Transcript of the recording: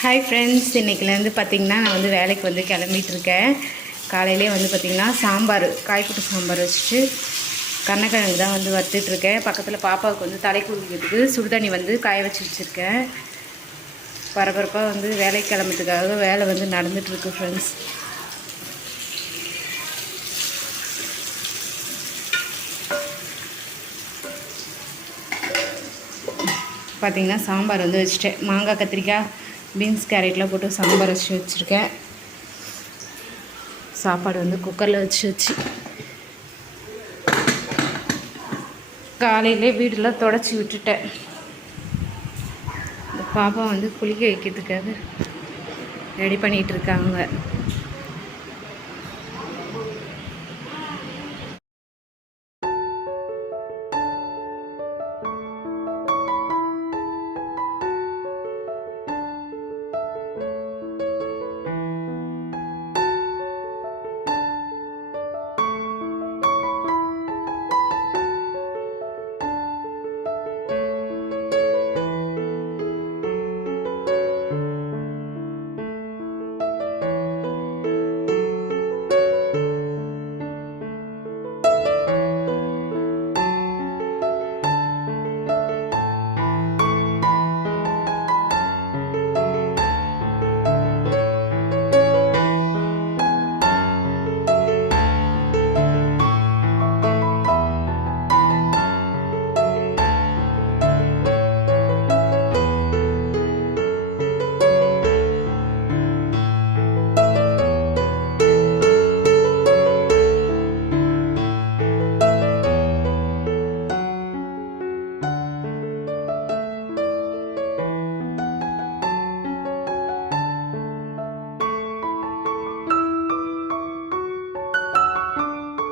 Hi friends, இன்றைக்கிலேருந்து பார்த்திங்கன்னா நான் வந்து வேலைக்கு வந்து கிளம்பிகிட்ருக்கேன். காலையிலே வந்து பார்த்திங்கன்னா சாம்பார், காய்கறி சாம்பார் வச்சுட்டு கருணக்கிழங்கு தான் வந்து வறுத்துட்ருக்கேன். பக்கத்தில் பாப்பாவுக்கு வந்து தலை குளிக்கிறதுக்கு சுடுதண்ணி வந்து காய வச்சு வச்சுருக்கேன். பரபரப்பாக வந்து வேலைக்கு கிளம்புறதுக்காக வேலை வந்து நடந்துகிட்ருக்கு ஃப்ரெண்ட்ஸ். பார்த்திங்கன்னா சாம்பார் வந்து வச்சுட்டேன். மாங்காய், கத்திரிக்காய், பீன்ஸ், கேரட்லாம் போட்டு சாம்பார் வச்சுருக்கேன். சாப்பாடு வந்து குக்கரில் வச்சு காலையிலே வீடெல்லாம் தொடச்சி விட்டுட்டேன். இந்த பாப்பா வந்து குளிக்க வைக்கிறதுக்காக ரெடி பண்ணிகிட்ருக்காங்க.